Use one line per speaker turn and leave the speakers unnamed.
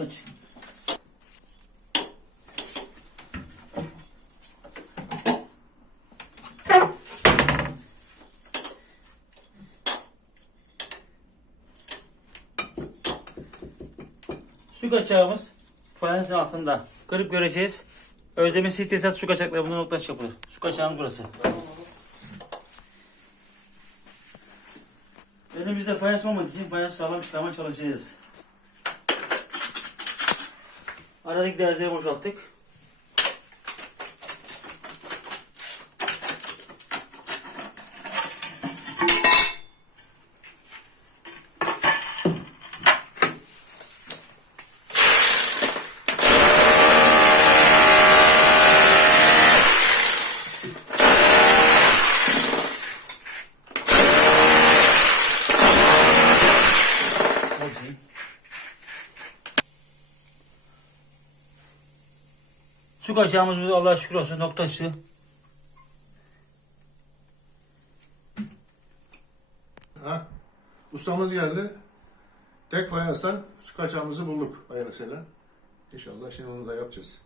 Kaç. Su kaçağımız fayanın altında. Kırıp göreceğiz. Özdemir Sihtesat su kaçakları bunun noktaş yapılır. Su kaçağımız burası. Elimizde fayans olmadığı için fayans sağlam çıkarmaya çalışacağız. Aradaki derzleri boşalttık. Su kaçağımız burada Allah'a şükür olsun nokta.
Ha? Ustamız geldi. Tek fayanstan su kaçağımızı bulduk hayırlısıyla. İnşallah şimdi onu da yapacağız.